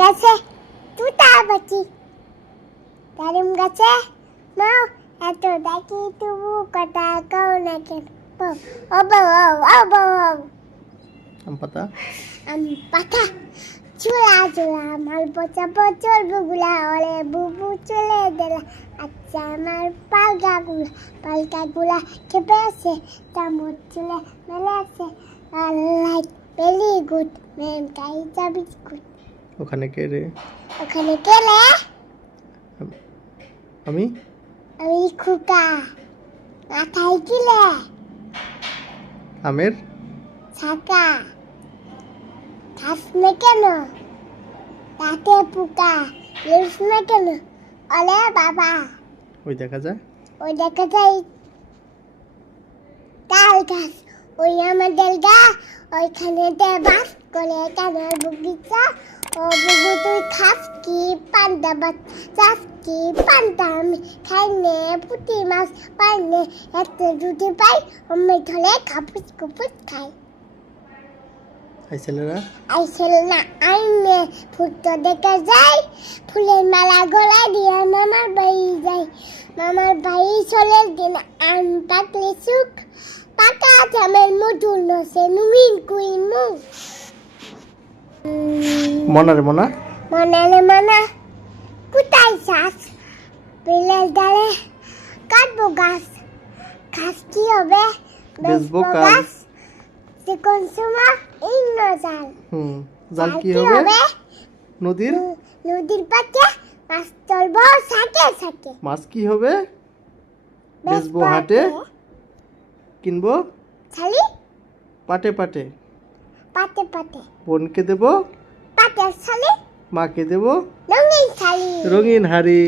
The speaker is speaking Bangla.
গাছে তুতা পাখি দারিম গাছে? মাও এত ডাকি তবু কথা কও না কেন। ও বাবা ও আম পাতা? আমি পাখা চুলা চুলা আমার পচা পচর বুগুলা ওরে বুবু চলে দিলা। আচ্ছা আমার পালকা গুলা পালকা গুলা খেপে আছে চামচ চুলে মেলে আছে লাইক ভেরি গুড মেন কাই চাবি গুড ওখানে কে রে? ওখানে গেলে আমি? আমি খুকা মাথায় গেলে আমের? ছাকা খাস না কেন? তাতে পোকা। লিস না কেন? অলে বাবা। ওই দেখা যায়? ওই দেখা যায়। তাল গাছ। ওই আমাদের গা ওইখানে বাস করে কানার বগিচা ও বুবু তুই খাস কি পান্তা বাত চাস কি পান্তা আমি খাই নে পুঁটি মাছ পাই নে একটা রুটি পাই আমি ধরে কাপুস কুপুস খাই। ছেলেরা। আইনে ফুটো দেখা যায় ফুলের মালা গলায় দিয়ে মামার বাড়ি যায় মামার বাড়ি চলে দিন আম পাকলে সুখ পাকা জামের মধু নসে নুমিন কুইন মু মনা রে মনা। মানা কোথায় চাষ বেলের ডালে কাটবো গাছ। গাছ কি হবে? বেচবো গাছ। হুম জাল কি হবে? নদীর? নদীর মাছ চলবো কি হবে? বেচবো হাটে। কিনবো? খালি পাটে পাটে। পাটে পাটে। বোনকে দেবো? পাটে খালি মাকে দেবো? রঙিন খালি রঙিন হাড়ি।